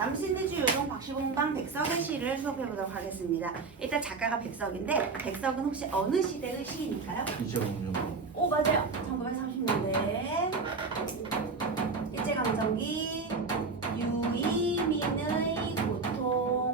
남신대주 요동 박시봉방 백석의 시를 수업해보도록 하겠습니다. 일단 작가가 백석인데 백석은 혹시 어느 시대의 시인일까요? 일제강점기. 오 맞아요. 1930년대 일제강점기 유이민의 고통을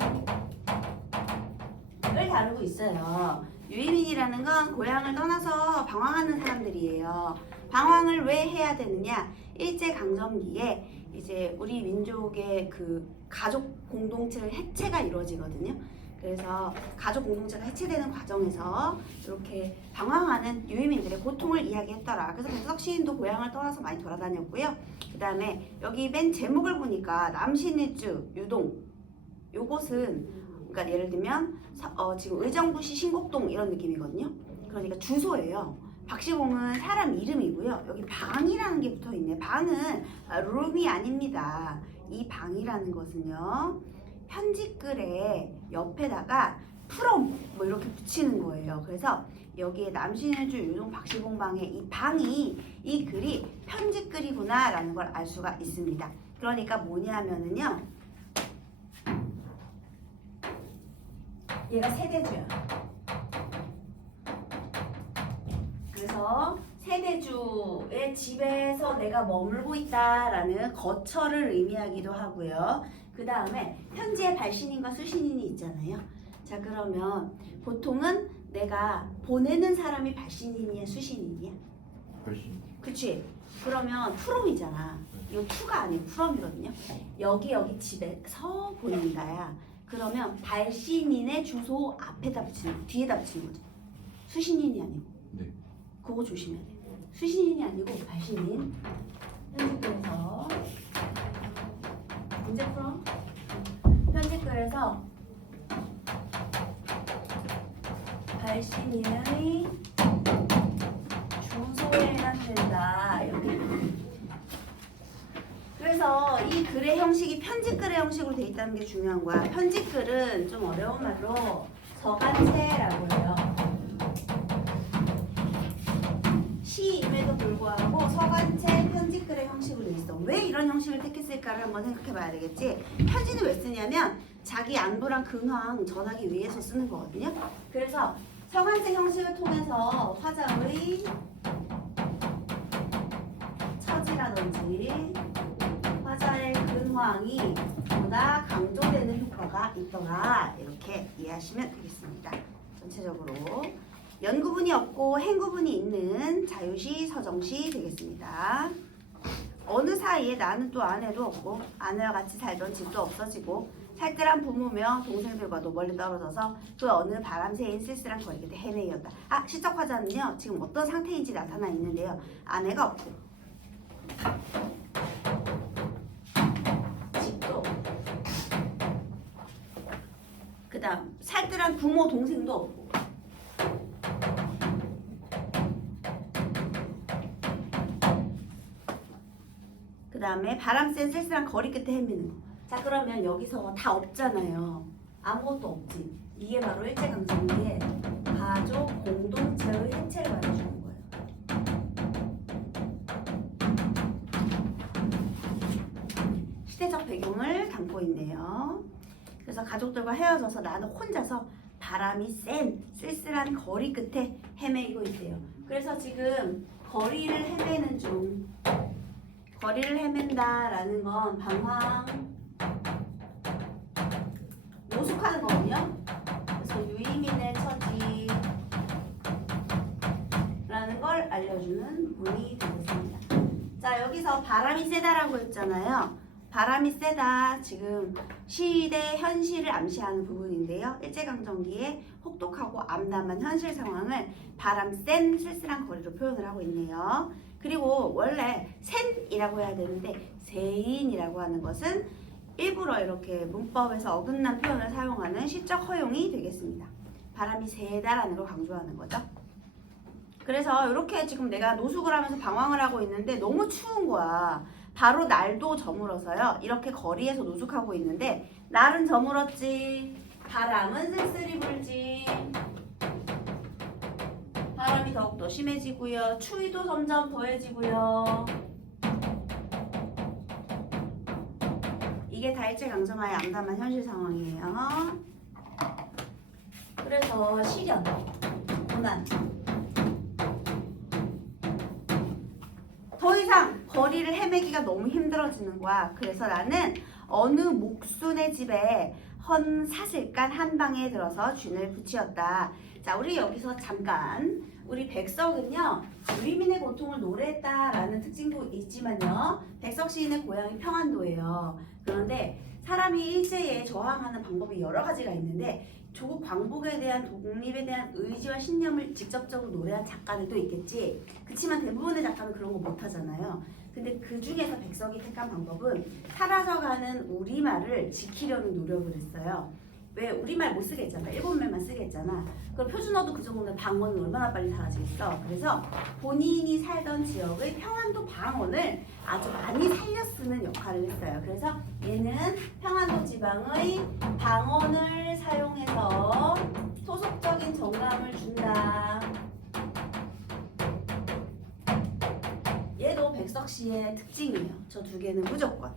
다루고 있어요. 유이민이라는 건 고향을 떠나서 방황하는 사람들이에요. 방황을 왜 해야 되느냐? 일제강점기에 이제 우리 민족의 그 가족 공동체의 해체가 이루어지거든요. 그래서 가족 공동체가 해체되는 과정에서 이렇게 방황하는 유이민들의 고통을 이야기했더라. 그래서 백석 시인도 고향을 떠나서 많이 돌아다녔고요. 그 다음에 여기 맨 제목을 보니까 남신일주 유동 요곳은 그러니까 예를 들면 지금 의정부시 신곡동 이런 느낌이거든요. 그러니까 주소예요. 박시봉은 사람 이름이고요. 여기 방이라는 게 붙어 있네. 방은 룸이 아닙니다. 이 방이라는 것은요. 편지글에 옆에다가 프롬 뭐 이렇게 붙이는 거예요. 그래서 여기에 남신일주 유동 박시봉방의 이 방이 이 글이 편지글이구나 라는 걸 알 수가 있습니다. 그러니까 뭐냐면은요. 얘가 세대주야. 그래서 세대주의 집에서 내가 머물고 있다라는 거처를 의미하기도 하고요. 그 다음에 현재 발신인과 수신인이 있잖아요. 자 그러면 보통은 내가 보내는 사람이 발신인이야 수신인이야? 발신. 그치? 그러면 프롬이잖아. 이거 투가 아니고 프롬이거든요. 여기 집에서 보낸다야. 그러면 발신인의 주소 앞에다 붙이는 거, 뒤에다 붙이는 거죠. 수신인이 아니고. 네. 그거 조심해야 돼. 수신인이 아니고 발신인. 편집글에서 문제 풀어. 편집글에서 발신인의 주소에 해당된다. 여기. 그래서 이 글의 형식이 편집글의 형식으로 돼 있다는 게 중요한 거야. 편집글은 좀 어려운 말로 서간체라고 해요. 시임에도 불구하고 서간체 편집글의 형식으로 돼 있어. 왜 이런 형식을 택했을까를 한번 생각해 봐야 되겠지. 편지는 왜 쓰냐면 자기 안부랑 근황 전하기 위해서 쓰는 거거든요. 그래서 서간체 형식을 통해서 화자의 처지라든지 화자의 근황이 보다 강조되는 효과가 있더라. 이렇게 이해하시면 되겠습니다. 전체적으로 연구분이 없고 행구분이 있는 자유시, 서정시 되겠습니다. 어느 사이에 나는 또 아내도 없고 아내와 같이 살던 집도 없어지고 살뜰한 부모며 동생들과도 멀리 떨어져서 그 어느 바람새인 쓸쓸한 거리 끝에 헤매이었다. 시적 화자는요 지금 어떤 상태인지 나타나 있는데요. 아내가 없고 집도 그 다음 살뜰한 부모 동생도 없고 그 다음에 바람 쐬는 쓸쓸한 거리 끝에 헤매는 거. 자 그러면 여기서 다 없잖아요. 아무것도 없지. 이게 바로 일제강점기의 가족 공동체의 해체를 말해주는 거예요. 시대적 배경을 담고 있네요. 그래서 가족들과 헤어져서 나는 혼자서 바람이 센 쓸쓸한 거리 끝에 헤매이고 있대요. 그래서 지금 거리를 헤매는 중 거리를 헤맨다라는 건 방황 노숙하는 거거든요. 그래서 유이민의 처지라는 걸 알려주는 문이 되겠습니다. 자 여기서 바람이 세다라고 했잖아요. 바람이 세다 지금 시대 현실을 암시하는 부분인데요. 일제강점기에 혹독하고 암담한 현실 상황을 바람 센 쓸쓸한 거리로 표현을 하고 있네요. 그리고 원래 센이라고 해야 되는데 세인이라고 하는 것은 일부러 이렇게 문법에서 어긋난 표현을 사용하는 시적 허용이 되겠습니다. 바람이 세다라는 걸 강조하는 거죠. 그래서 이렇게 지금 내가 노숙을 하면서 방황을 하고 있는데 너무 추운 거야. 바로 날도 저물어서요. 이렇게 거리에서 노숙하고 있는데 날은 저물었지. 바람은 쓸쓸히 불지. 바람이 더욱더 심해지고요. 추위도 점점 더해지고요. 이게 다 일제강점하에 암담한 현실 상황이에요. 그래서 시련, 고난. 더 이상 거리를 헤매기가 너무 힘들어지는 거야. 그래서 나는 어느 목순의 집에 헌 사슬간 한 방에 들어서 쥔을 붙이었다. 자, 우리 여기서 잠깐 우리 백석은요 유리민의 고통을 노래했다라는 특징도 있지만요 백석 시인의 고향이 평안도예요. 그런데 사람이 일제에 저항하는 방법이 여러 가지가 있는데 조국 광복에 대한 독립에 대한 의지와 신념을 직접적으로 노래한 작가들도 있겠지. 그렇지만 대부분의 작가는 그런 거 못하잖아요. 근데 그 중에서 백석이 택한 방법은 사라져가는 우리말을 지키려는 노력을 했어요. 왜 우리말 못 쓰게 했잖아. 일본말만 쓰게 했잖아. 그럼 표준어도 그 정도면 방언은 얼마나 빨리 사라지겠어. 그래서 본인이 살던 지역의 평안도 방언을 아주 많이 살려 쓰는 역할을 했어요. 그래서 얘는 평안도 지방의 방언을 사용해서 토속적인 정감을 준다. 얘도 백석 씨의 특징이에요. 저 두 개는 무조건.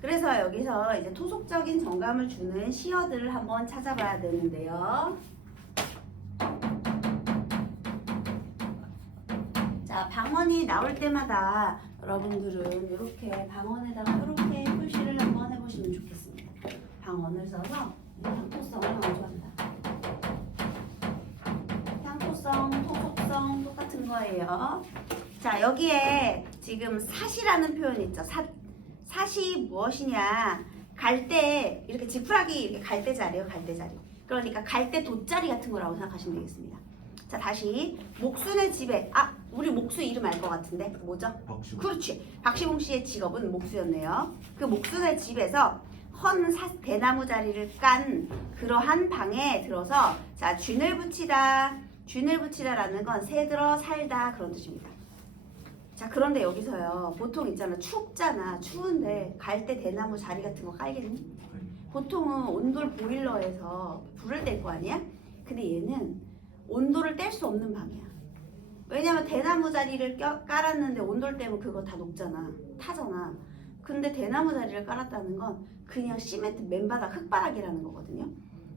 그래서 여기서 이제 토속적인 정감을 주는 시어들을 한번 찾아봐야 되는데요. 자, 방언이 나올 때마다 여러분들은 이렇게 방언에다가 이렇게 표시를 한번 해보시면 좋겠습니다. 방언을 써서 향토성을 강조한다. 향토성, 토속성 똑같은 거예요. 자, 여기에 지금 삿이라는 표현 있죠. 삿이 무엇이냐? 갈대, 이렇게 지푸라기 이렇게 갈대자리예요. 갈대자리. 그러니까 갈대 돗자리 같은 거라고 생각하시면 되겠습니다. 자, 다시 목순의 집에, 우리 목수 이름 알 것 같은데 뭐죠? 박시봉. 그렇지. 박시봉 씨의 직업은 목수였네요. 그 목순의 집에서 헌 대나무 자리를 깐 그러한 방에 들어서 자, 쥔을 붙이다. 쥔을 붙이다라는 건 새들어 살다 그런 뜻입니다. 자, 그런데 여기서요 보통 있잖아 춥잖아. 추운데 갈대 대나무 자리 같은 거 깔겠니? 보통은 온돌 보일러에서 불을 뗄 거 아니야? 근데 얘는 온도를 뗄 수 없는 방이야. 왜냐면 대나무 자리를 깔았는데 온돌 떼면 그거 다 녹잖아. 타잖아. 근데 대나무 자리를 깔았다는 건 그냥 시멘트 맨바닥 흙바닥이라는 거거든요.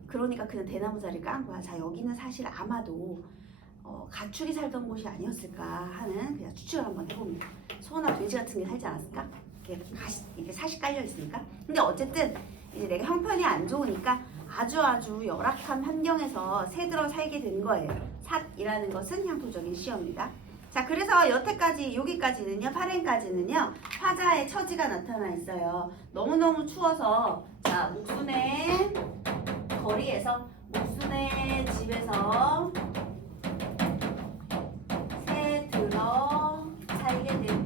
그러니까 그냥 대나무 자리를 깐 거야. 자, 여기는 사실 아마도 가축이 살던 곳이 아니었을까 하는 그냥 추측을 한번 해봅니다. 소나 돼지 같은 게 살지 않았을까? 이렇게 사시 깔려 있으니까. 근데 어쨌든 이제 내가 형편이 안 좋으니까 아주 열악한 환경에서 새들어 살게 된 거예요. 삿이라는 것은 향토적인 시어입니다. 자, 그래서 여태까지 여기까지는요, 8행까지는요 화자의 처지가 나타나 있어요. 너무너무 추워서 자, 목순의 거리에서 목순의 집에서 새 들어 살게 된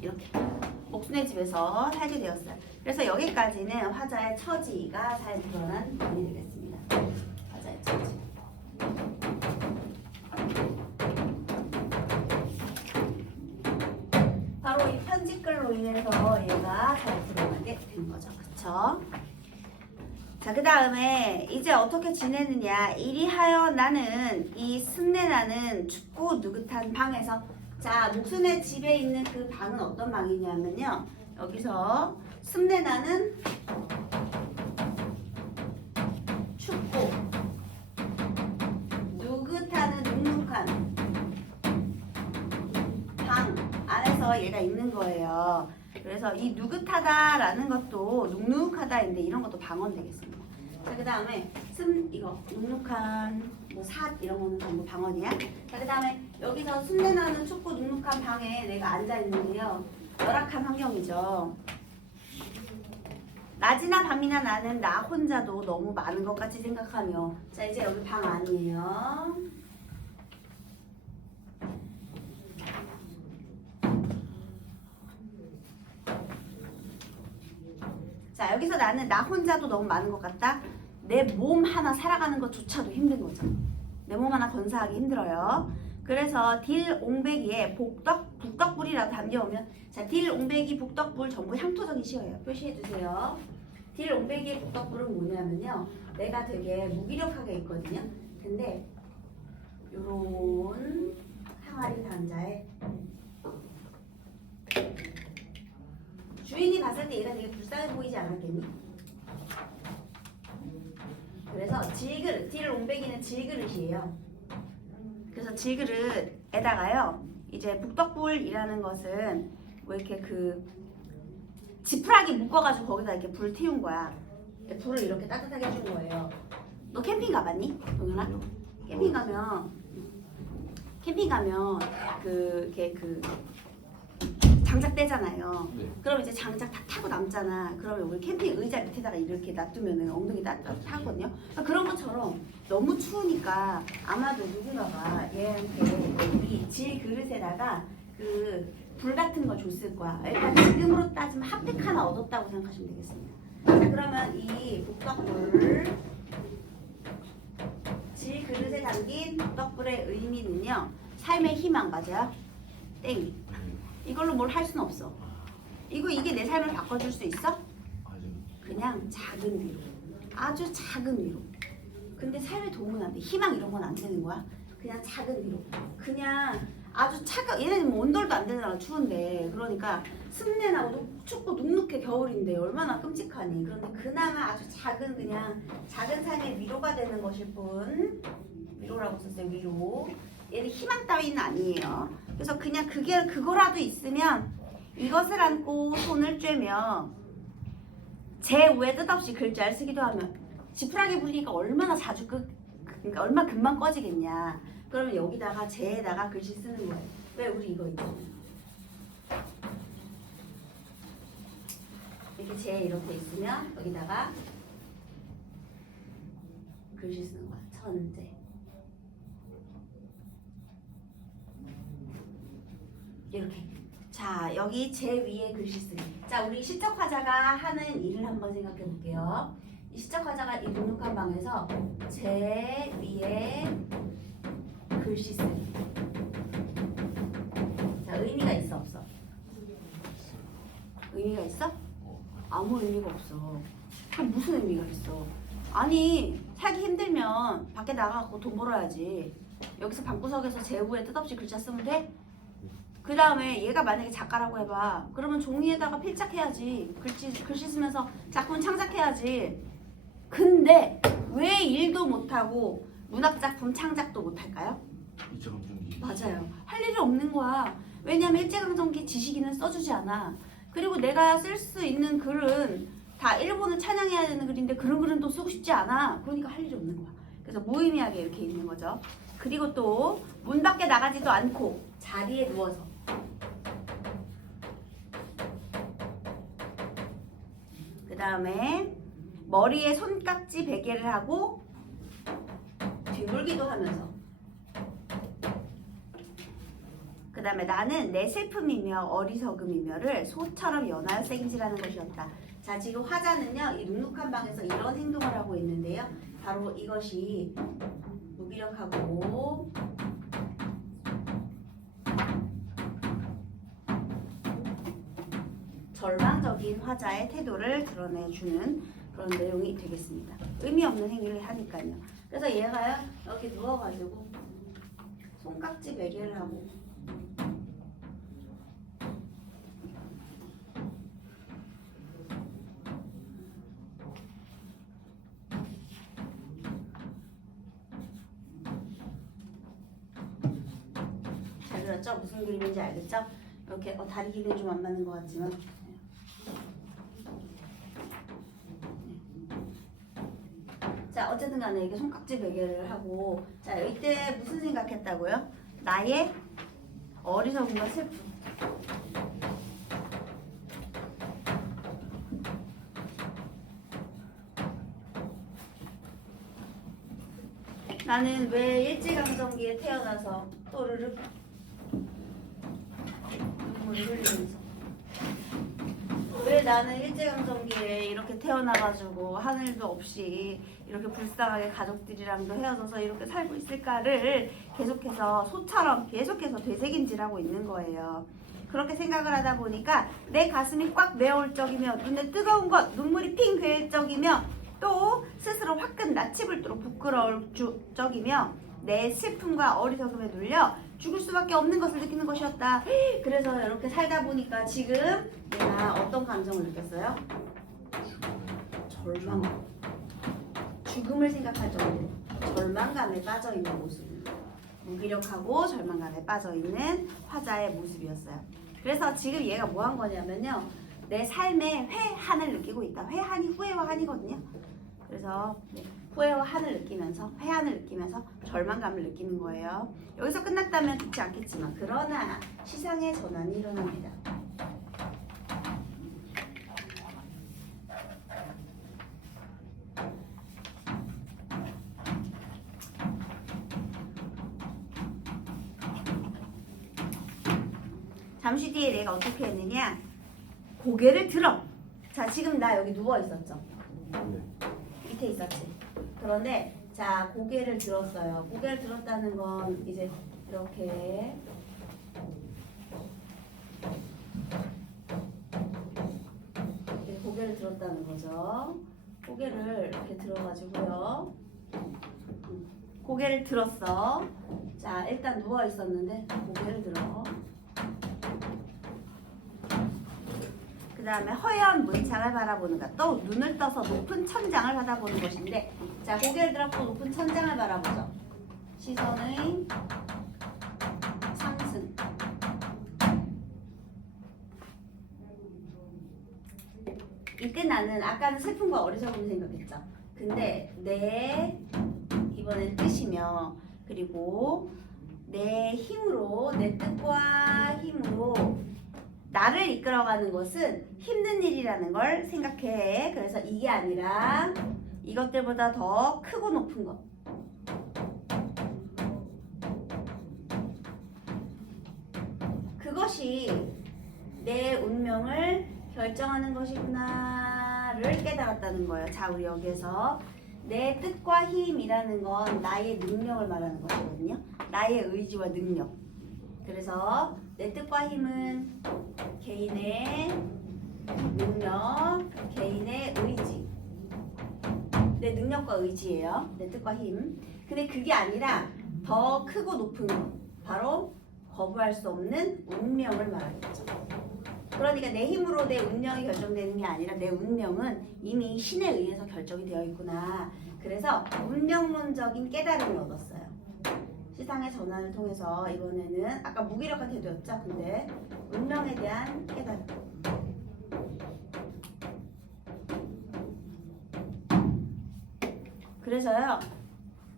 이렇게 목순의 집에서 살게 되었어요. 그래서 여기까지는 화자의 처지가 잘 드러난 부분이 되겠습니다. 화자의 처지. 바로 이 편집글로 인해서 얘가 잘 드러나게 된 거죠. 그쵸? 자, 그 다음에 이제 어떻게 지내느냐. 이리하여 나는 이 습내나는 춥고 느긋한 방에서 자, 목순의 집에 있는 그 방은 어떤 방이냐면요. 여기서 습내나는 춥고 느긋하는 눅눅한 방 안에서 얘가 있는 거예요. 그래서 이 느긋하다라는 것도 눅눅하다인데 이런 것도 방언 되겠습니다. 자, 그 다음에 이거 눅눅한 뭐 삿 이런 거는 전부 방언이야. 자, 그 다음에 여기서 습내나는 춥고 눅눅한 방에 내가 앉아 있는데요. 열악한 환경이죠. 낮이나 밤이나 나는 나 혼자도 너무 많은 것 같이 생각하며 자, 이제 여기 방 안이에요. 자, 여기서 나는 나 혼자도 너무 많은 것 같다. 내 몸 하나 살아가는 것조차도 힘든 거죠. 내 몸 하나 건사하기 힘들어요. 그래서 딜옹백이에 북덕불이라고 담겨오면 자, 딜옹백이 북덕불 전부 향토적인 시어예요. 표시해주세요. 딜옹백이의 북덕불은 뭐냐면요. 내가 되게 무기력하게 있거든요. 근데 요런 항아리 단자에 주인이 봤을 때 얘가 되게 불쌍해 보이지 않았겠니? 그래서 질그릇, 딜롱배기는 질그릇이에요. 그래서 질그릇에다가요, 이제 북덕불이라는 것은 뭐 이렇게 그 지푸라기 묶어가지고 거기다 이렇게 불을 태운 거야. 불을 이렇게 따뜻하게 해준 거예요. 너 캠핑 가봤니? 동현아? 캠핑 가면 이렇게 장작 떼잖아요. 네. 그럼 이제 장작 다 타고 남잖아. 그러면 우리 캠핑 의자 밑에다가 이렇게 놔두면은 엉덩이 따뜻하거든요. 그러니까 그런 것처럼 너무 추우니까 아마도 누군가가 얘한테 이 질 그릇에다가 그 불 같은 걸 줬을 거야. 일단 지금으로 따지면 핫팩 하나 얻었다고 생각하시면 되겠습니다. 자, 그러면 이 북덕불 질 그릇에 담긴 북덕불의 의미는요, 삶의 희망. 맞아요? 땡. 이걸로 뭘 할 수는 없어. 이게 내 삶을 바꿔줄 수 있어? 아주 그냥 작은 위로, 아주 작은 위로. 근데 삶에 도움은 안 돼. 희망 이런 건 안 되는 거야. 그냥 작은 위로. 그냥 아주 얘네는 뭐 온돌도 안 되잖아, 추운데. 그러니까 습내 나고 춥고 눅눅해, 겨울인데 얼마나 끔찍하니. 그런데 그나마 아주 그냥 작은 삶의 위로가 되는 것일 뿐. 위로라고 썼어요, 위로. 얘는 희망 따위는 아니에요. 그래서 그냥 그거라도 있으면 이것을 안고 손을 쬐며 제 위에 뜻없이 글자를 쓰기도 하면 지푸라기 불리니까 얼마나 자주 그러니까 얼마 금방 꺼지겠냐. 그러면 여기다가 제에다가 글씨 쓰는 거예요. 왜? 우리 이거 있잖아요. 이렇게 제 이렇게 있으면 여기다가 글씨 쓰는 거야. 천재. 이렇게. 자, 여기 제 위에 글씨 쓰기. 자, 우리 시적화자가 하는 일을 한번 생각해 볼게요. 이 시적화자가 이 눅눅한 방에서 제 위에 글씨 쓰기. 자, 의미가 있어 없어? 의미가 있어? 아무 의미가 없어. 그럼 무슨 의미가 있어? 아니, 살기 힘들면 밖에 나가고 돈 벌어야지. 여기서 방구석에서 제 위에 뜻없이 글자 쓰면 돼? 그 다음에 얘가 만약에 작가라고 해봐. 그러면 종이에다가 필착해야지. 글씨 쓰면서 작품 창작해야지. 근데 왜 일도 못하고 문학작품 창작도 못할까요? 일제강점기. 맞아요. 할 일이 없는 거야. 왜냐면 일제강점기 지식인은 써주지 않아. 그리고 내가 쓸 수 있는 글은 다 일본을 찬양해야 되는 글인데 그런 글은 또 쓰고 싶지 않아. 그러니까 할 일이 없는 거야. 그래서 무의미하게 이렇게 있는 거죠. 그리고 또 문 밖에 나가지도 않고 자리에 누워서 그 다음에 머리에 손깍지 베개를 하고 뒤물기도 하면서 그 다음에 나는 내 슬픔이며 어리석음이며를 소처럼 연하여 새김질하는 것이었다. 자, 지금 화자는요 이 눅눅한 방에서 이런 행동을 하고 있는데요. 바로 이것이 무기력하고 절망적인 화자의 태도를 드러내주는 그런 내용이 되겠습니다. 의미 없는 행위를 하니까요. 그래서 얘가요 여기 누워가지고 손깍지 베개를 하고 잘 그렸죠? 무슨 그림인지 알겠죠? 이렇게 다리 길이는 좀 안 맞는 것 같지만 자, 어쨌든 간에 이게 손깍지 베개를 하고 자, 이때 무슨 생각했다고요? 나의 어리석음과 슬픔. 나는 왜 일제강점기에 태어나서 또르륵 눈물을 흘리면서 왜 나는 일제강점기에 이렇게 태어나가지고 하늘도 없이 이렇게 불쌍하게 가족들이랑도 헤어져서 이렇게 살고 있을까를 계속해서 소처럼 계속해서 되새김질하고 있는 거예요. 그렇게 생각을 하다 보니까 내 가슴이 꽉 메어올 적이며 눈에 뜨거운 것, 눈물이 핑 괴일 적이며 또 스스로 화끈 낯이 불도록 부끄러울 적이며 내 슬픔과 어리석음에 눌려 죽을 수밖에 없는 것을 느끼는 것이었다. 그래서 이렇게 살다 보니까 지금 내가 어떤 감정을 느꼈어요? 절망감. 죽음을 생각할 정도로 절망감에 빠져 있는 모습입니다. 무기력하고 절망감에 빠져 있는 화자의 모습이었어요. 그래서 지금 얘가 뭐 한 거냐면요. 내 삶에 회한을 느끼고 있다. 회한이 후회와 한이거든요. 그래서 후회와 한을 느끼면서 회한을 느끼면서 절망감을 느끼는 거예요. 여기서 끝났다면 좋지 않겠지만 그러나 시상의 전환이 일어납니다. 잠시 뒤에 내가 어떻게 했느냐? 고개를 들어. 자, 지금 나 여기 누워 있었죠? 네. 밑에 있었지. 그런데 자, 고개를 들었어요. 고개를 들었다는 건 이제 이렇게 고개를 들었다는 거죠. 고개를 이렇게 들어가지고요. 고개를 들었어. 자, 일단 누워 있었는데 고개를 들어. 그 다음에 허연 문창을 바라보는 것. 또 눈을 떠서 높은 천장을 바라보는 것인데, 자, 고개를 들었고 높은 천장을 바라보죠. 시선의 상승. 이때 나는 아까는 슬픔과 어리석음을 생각했죠. 근데 내 이번엔 뜻이며 그리고 내 힘으로 내 뜻과 힘으로 나를 이끌어가는 것은 힘든 일이라는 걸 생각해. 그래서 이게 아니라 이것들보다 더 크고 높은 것. 그것이 내 운명을 결정하는 것이구나를 깨달았다는 거예요. 자, 우리 여기에서 내 뜻과 힘이라는 건 나의 능력을 말하는 것이거든요. 나의 의지와 능력. 그래서 내 뜻과 힘은 개인의 능력, 개인의 의지. 내 능력과 의지예요. 내 뜻과 힘. 근데 그게 아니라 더 크고 높은 것. 바로 거부할 수 없는 운명을 말하겠죠. 그러니까 내 힘으로 내 운명이 결정되는 게 아니라 내 운명은 이미 신에 의해서 결정이 되어 있구나. 그래서 운명론적인 깨달음을 얻었어요. 시상의 전환을 통해서 이번에는 아까 무기력한 태도였죠. 근데 운명에 대한 깨달음. 그래서요.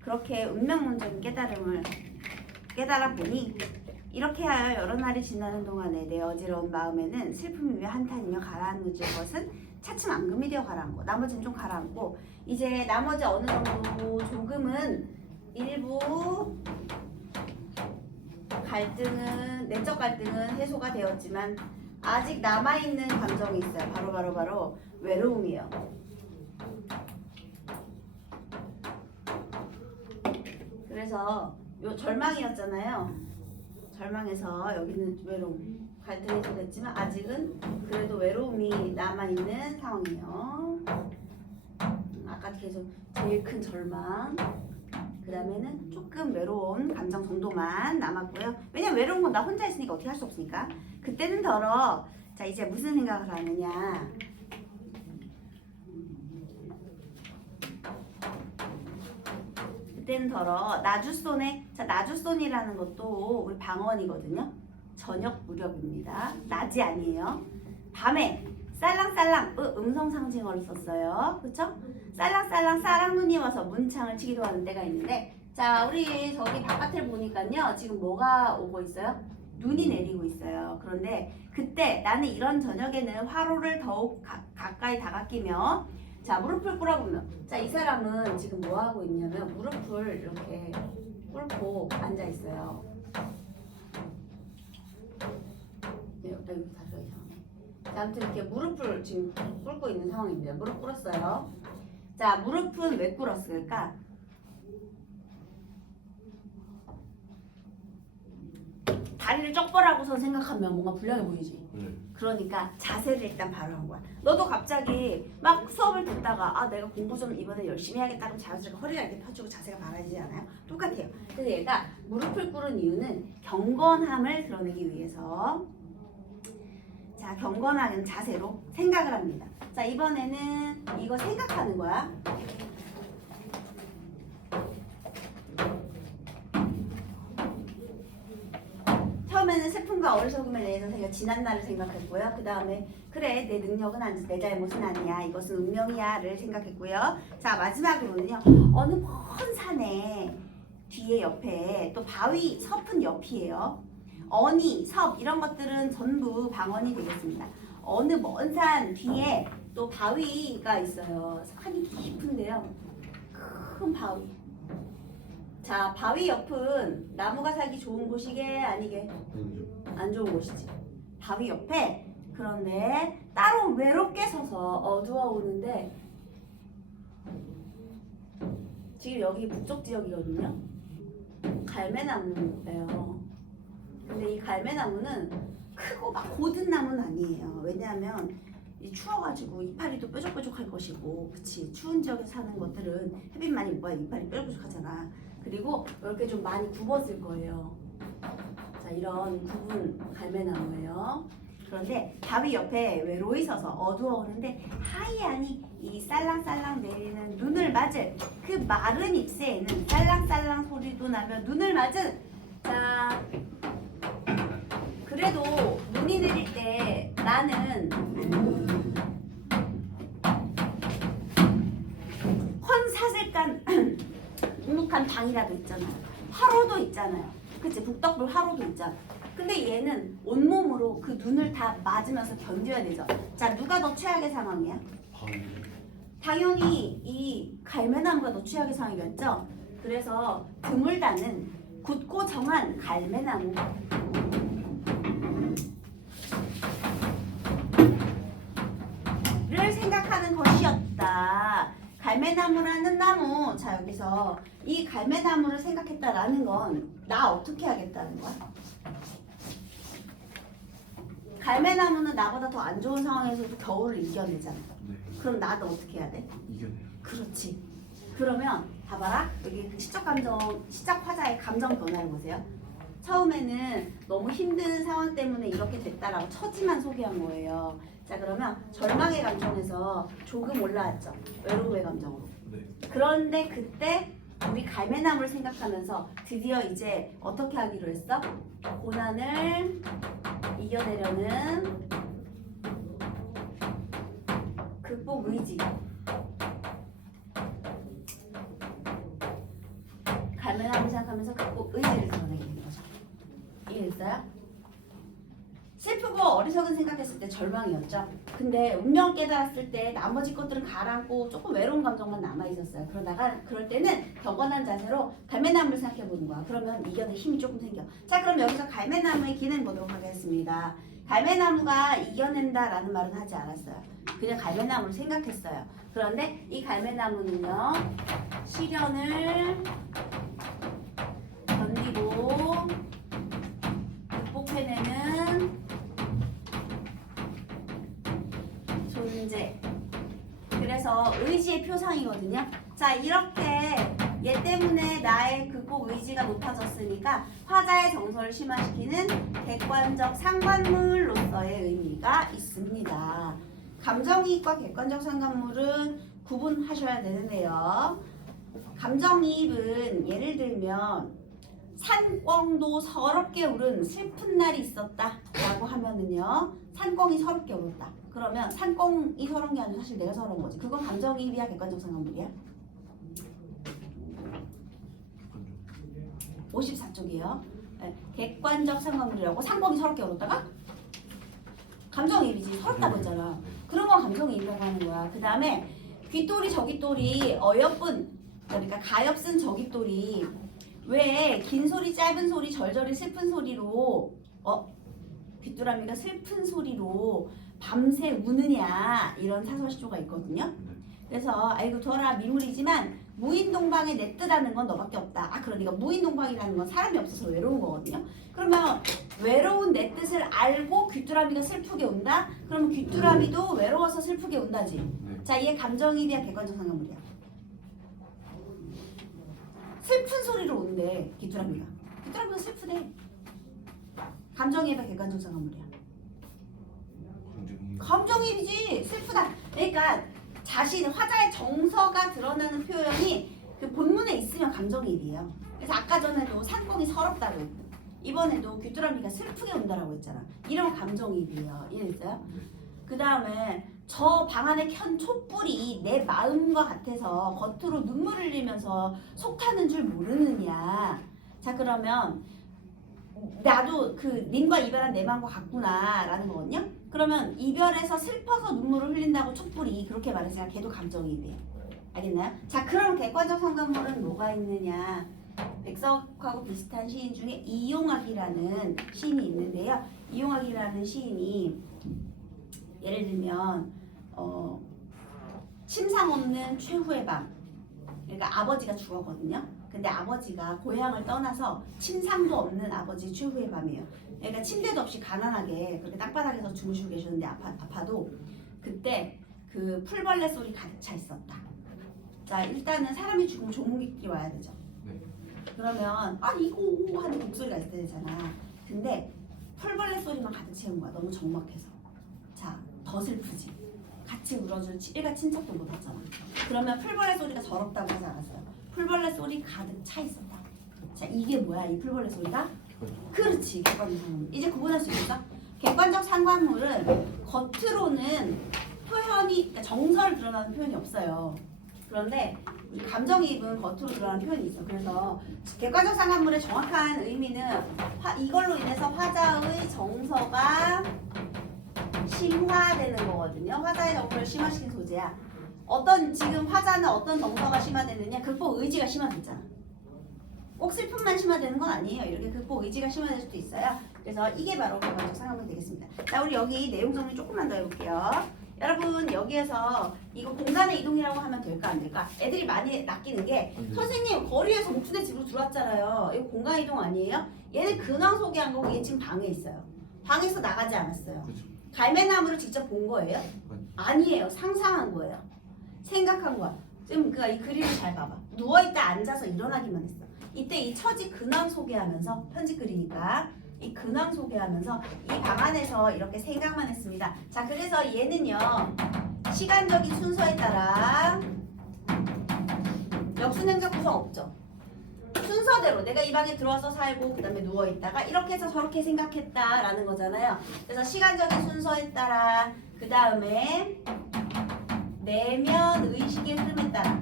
그렇게 운명론적인 깨달음을 깨달아 보니 이렇게 하여 여러 날이 지나는 동안에 내 어지러운 마음에는 슬픔이며 한탄이며 가라앉을 것은 차츰 앙금이 되어 가라앉고 나머지는 좀 가라앉고 이제 나머지 어느 정도 조금은 일부 갈등은 내적 갈등은 해소가 되었지만 아직 남아있는 감정이 있어요. 바로 외로움이에요. 그래서 요 절망이었잖아요. 절망해서 여기는 외로움, 갈등이 해소됐지만 아직은 그래도 외로움이 남아있는 상황이에요. 아까 계속 제일 큰 절망, 그 다음에는 조금 외로운 감정 정도만 남았고요. 왜냐면 외로운 건 나 혼자 있으니까 어떻게 할 수 없으니까. 그때는 덜어. 자, 이제 무슨 생각을 하느냐. 그때는 덜어 나주손에, 자, 나주손이라는 것도 우리 방언이거든요. 저녁 무렵입니다. 낮이 아니에요. 밤에 쌀랑쌀랑 음성 상징어를 썼어요. 그쵸? 쌀랑쌀랑 쌀랑눈이 와서 문창을 치기도 하는 때가 있는데, 자, 우리 저기 바깥을 보니까요. 지금 뭐가 오고 있어요? 눈이 내리고 있어요. 그런데 그때 나는 이런 저녁에는 화로를 더욱 가까이 다가끼며, 자, 무릎을 꿇어보면, 자, 이 사람은 지금 뭐 하고 있냐면 무릎을 이렇게 꿇고 앉아 있어요. 여기 다리가 이상하네. 자, 아무튼 이렇게 무릎을 지금 꿇고 있는 상황입니다. 무릎 꿇었어요. 자, 무릎은 왜 꿇었을까? 다리를 쩍벌하고서 생각하면 뭔가 불량해 보이지. 네. 그러니까 자세를 일단 바로 한 거야. 너도 갑자기 막 수업을 듣다가 아 내가 공부 좀 이번에 열심히 해야겠다 그럼 자연스럽게 허리가 이렇게 펴주고 자세가 바라지지 않아요? 똑같아요. 그래서 얘가 무릎을 꿇은 이유는 경건함을 드러내기 위해서 자 경건한 자세로 생각을 합니다. 자 이번에는 이거 생각하는 거야. 처음에는 슬픔과 어리석음에 대해서 제가 지난 날을 생각했고요. 그 다음에 그래 내 능력은 아니지 내 잘못은 아니야 이것은 운명이야를 생각했고요. 자 마지막으로는요. 어느 먼 산에 뒤에 옆에 또 바위 섭은 옆이에요. 어니 섭 이런 것들은 전부 방언이 되겠습니다. 어느 먼 산 뒤에 또 바위가 있어요. 산이 깊은데요. 큰 바위. 자 바위 옆은 나무가 살기 좋은 곳이게 아니게 안 좋은 곳이지. 바위 옆에 그런데 따로 외롭게 서서 어두워 오는데 지금 여기 북쪽 지역이거든요. 갈매나무예요. 근데 이 갈매나무는 크고 막 고든 나무는 아니에요. 왜냐하면 이 추워가지고 이파리 또 뾰족뾰족할 것이고, 그치? 추운 지역에 사는 것들은 햇빛 많이 못 봐야 이파리 뾰족뾰족하잖아. 그리고 이렇게 좀 많이 굽었을 거예요. 자, 이런 굽은 갈매나무예요. 그런데 바위 옆에 외로이 서서 어두워오는데 하이안이 이 살랑살랑 내리는 눈을 맞을 그 마른 잎새에는 살랑살랑 소리도 나며 눈을 맞은 자 그래도 눈이 내릴 때 나는 헌사슬간 눅눅한 방이라도 있잖아요. 화로도 있잖아요. 그치? 북덕불 화로도 있잖아. 근데 얘는 온몸으로 그 눈을 다 맞으면서 견뎌야 되죠. 자, 누가 더 최악의 상황이야? 당연히 이 갈매나무가 더 최악의 상황이겠죠? 그래서 드물다는 굳고 정한 갈매나무 를 생각하는 것이었다. 갈매나무라는 나무. 자, 여기서 이 갈매나무를 생각했다라는 건 나 어떻게 하겠다는 거야? 갈매나무는 나보다 더 안 좋은 상황에서도 겨울을 이겨내잖아. 네. 그럼 나도 어떻게 해야 돼? 이겨내요. 그렇지. 그러면 봐봐라. 여기 시적 감정, 시적 화자의 감정 변화를 보세요. 처음에는 너무 힘든 상황 때문에 이렇게 됐다라고 처지만 소개한 거예요. 자, 그러면 절망의 감정에서 조금 올라왔죠. 외로움의 감정으로. 네. 그런데 그때 우리 갈매나무를 생각하면서 드디어 이제 어떻게 하기로 했어? 고난을 이겨내려는 극복 의지. 갈매나무 생각하면서 극복 의지를 드러내게 된 거죠. 이해됐어요? 슬프고 어리석은 생각했을 때 절망이었죠. 근데 운명 깨달았을 때 나머지 것들은 가라앉고 조금 외로운 감정만 남아있었어요. 그러다가 그럴 때는 경건한 자세로 갈매나무를 생각해보는 거야. 그러면 이겨낼 힘이 조금 생겨. 자, 그럼 여기서 갈매나무의 기능 보도록 하겠습니다. 갈매나무가 이겨낸다라는 말은 하지 않았어요. 그냥 갈매나무를 생각했어요. 그런데 이 갈매나무는요. 시련을 견디고 극복해내는 존재. 그래서 의지의 표상이거든요. 자, 이렇게 얘 때문에 나의 극복 의지가 높아졌으니까 화자의 정서를 심화시키는 객관적 상관물로서의 의미가 있습니다. 감정이입과 객관적 상관물은 구분하셔야 되는데요. 감정이입은 예를 들면 산꿩도 서럽게 울은 슬픈 날이 있었다 라고 하면은요, 산꿩이 서럽게 울었다. 그러면 산꿩이 서러운 게 아니라 사실 내가 서러운 거지. 그건 감정이입이야, 객관적 상관물이야? 54쪽이에요. 네, 객관적 상관물이라고 산꿩이 서럽게 울었다가 감정이입이지. 서럽다고 했잖아. 그런 건 감정이입이라고 하는 거야. 그 다음에 귀돌이 저귀돌이 어여쁜, 그러니까 가엾은 저귀돌이 왜 긴 소리 짧은 소리 절절히 슬픈 소리로 귀뚜라미가 슬픈 소리로 밤새 우느냐 이런 사설시조가 있거든요. 그래서 아이고 저라 미물이지만 무인동방에 내 뜻하는 건 너밖에 없다. 아 그러니까 무인동방이라는 건 사람이 없어서 외로운 거거든요. 그러면 외로운 내 뜻을 알고 귀뚜라미가 슬프게 운다? 그러면 귀뚜라미도 외로워서 슬프게 운다지. 네. 자, 얘 감정이입이야, 객관적 상관물이야? 슬픈 소리로 운대, 귀뚜라미가. 귀뚜라미가 슬프대. 감정이입이야, 객관적 상관물이야? 감정이. 감정이입이지. 슬프다. 그러니까 자신, 화자의 정서가 드러나는 표현이 그 본문에 있으면 감정이입이에요. 그래서 아까 전에도 산꽁이 서럽다고 했고 이번에도 귀뚜라미가 슬프게 운다라고 했잖아. 이러면 감정이입이에요. 이해됐어요? 그 다음에 저 방 안에 켠 촛불이 내 마음과 같아서 겉으로 눈물을 흘리면서 속 타는 줄 모르느냐. 자, 그러면 나도 그 님과 이별한 내 마음과 같구나 라는 거거든요. 그러면 이별해서 슬퍼서 눈물을 흘린다고 촛불이 그렇게 말했으니까 걔도 감정이입이에요. 알겠나요? 자, 그럼 객관적 상관물은 뭐가 있느냐. 백석하고 비슷한 시인 중에 이용학이라는 시인이 있는데요. 이용학이라는 시인이 예를 들면 침상 없는 최후의 밤. 그러니까 아버지가 죽었거든요. 근데 아버지가 고향을 떠나서 침상도 없는 아버지 최후의 밤이에요. 그러니까 침대도 없이 가난하게 그렇게 땅바닥에서 주무시고 계셨는데 아파도 그때 그 풀벌레 소리 가득 차 있었다. 자, 일단은 사람이 죽으면 조문객들이 와야 되죠. 네. 그러면 아 이거 하는 목소리가 있어야 되잖아. 근데 풀벌레 소리만 가득 채운 거야. 너무 적막해서. 자, 더 슬프지. 같이 울어줄 일가 친척도 못 왔잖아. 그러면 풀벌레 소리가 더럽다고 하지 않았어요. 풀벌레 소리 가득 차 있었다. 자, 이게 뭐야? 이 풀벌레 소리가? 그렇지. 객관적 상관물. 이제 구분할 수 있어? 객관적 상관물은 겉으로는 표현이 그러니까 정서를 드러나는 표현이 없어요. 그런데 우리 감정이입은 겉으로 드러나는 표현이 있어. 그래서 객관적 상관물의 정확한 의미는 이걸로 인해서 화자의 정서가 심화되는 거거든요. 화자의 정서를 심화시킨 소재야. 지금 화자는 어떤 정서가 심화되느냐? 극복 의지가 심화됐잖아. 꼭 슬픔만 심화되는 건 아니에요. 이렇게 극복 의지가 심화될 수도 있어요. 그래서 이게 바로 객관적 상관물이 되겠습니다. 자, 우리 여기 내용 정리 조금만 더 해볼게요. 여러분 여기에서 이거 공간의 이동이라고 하면 될까 안 될까? 애들이 많이 낚이는 게 선생님 거리에서 목수대 집으로 들어왔잖아요. 이거 공간 이동 아니에요? 얘는 근황 소개한 거고 얘 지금 방에 있어요. 방에서 나가지 않았어요. 그렇죠. 갈매나무를 직접 본 거예요? 아니에요. 상상한 거예요. 생각한 거야. 지금 이 그림을 잘 봐봐. 누워있다 앉아서 일어나기만 했어. 이때 이 처지 근황 소개하면서 편집 그리니까 이 근황 소개하면서 이 방 안에서 이렇게 생각만 했습니다. 자, 그래서 얘는요 시간적인 순서에 따라 역순행적 구성 없죠. 순서대로 내가 이 방에 들어와서 살고 그 다음에 누워있다가 이렇게 해서 저렇게 생각했다라는 거잖아요. 그래서 시간적인 순서에 따라 그 다음에 내면 의식의 흐름에 따라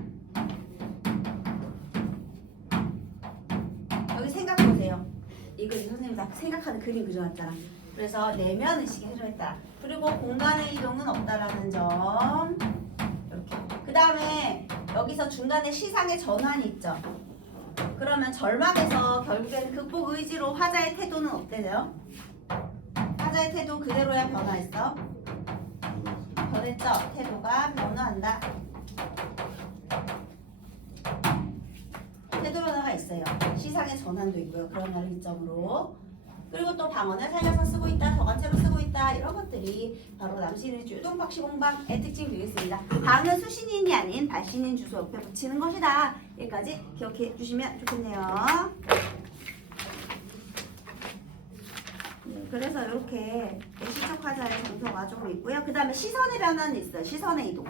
여기 생각보세요. 이거 선생님 다 생각하는 그림 그려놨잖아. 그래서 내면 의식의 흐름에 따라 그리고 공간의 이동은 없다라는 점 이렇게 그 다음에 여기서 중간에 시상의 전환이 있죠. 그러면 절망에서 결국에는 극복 의지로 화자의 태도는 어때요? 화자의 태도 그대로야 변화했어? 변했죠? 태도가 변화한다. 태도 변화가 있어요. 시상의 전환도 있고요. 그런 날을 이점으로. 그리고 또 방언을 살려서 쓰고 있다, 저간체로 쓰고 있다 이런 것들이 바로 남신의 유동박시공방의 특징이 되겠습니다. 방은 수신인이 아닌 발신인 주소 옆에 붙이는 것이다. 여기까지 기억해 주시면 좋겠네요. 네, 그래서 이렇게 시적 화자의 정서가 조금 있고요. 그 다음에 시선의 변화는 있어요. 시선의 이동.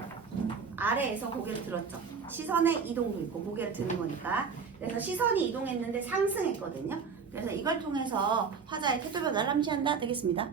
아래에서 고개를 들었죠. 시선의 이동도 있고 고개를 드는 거니까. 그래서 시선이 이동했는데 상승했거든요. 그래서 이걸 통해서 화자의 태도 변화를 암시한다 되겠습니다.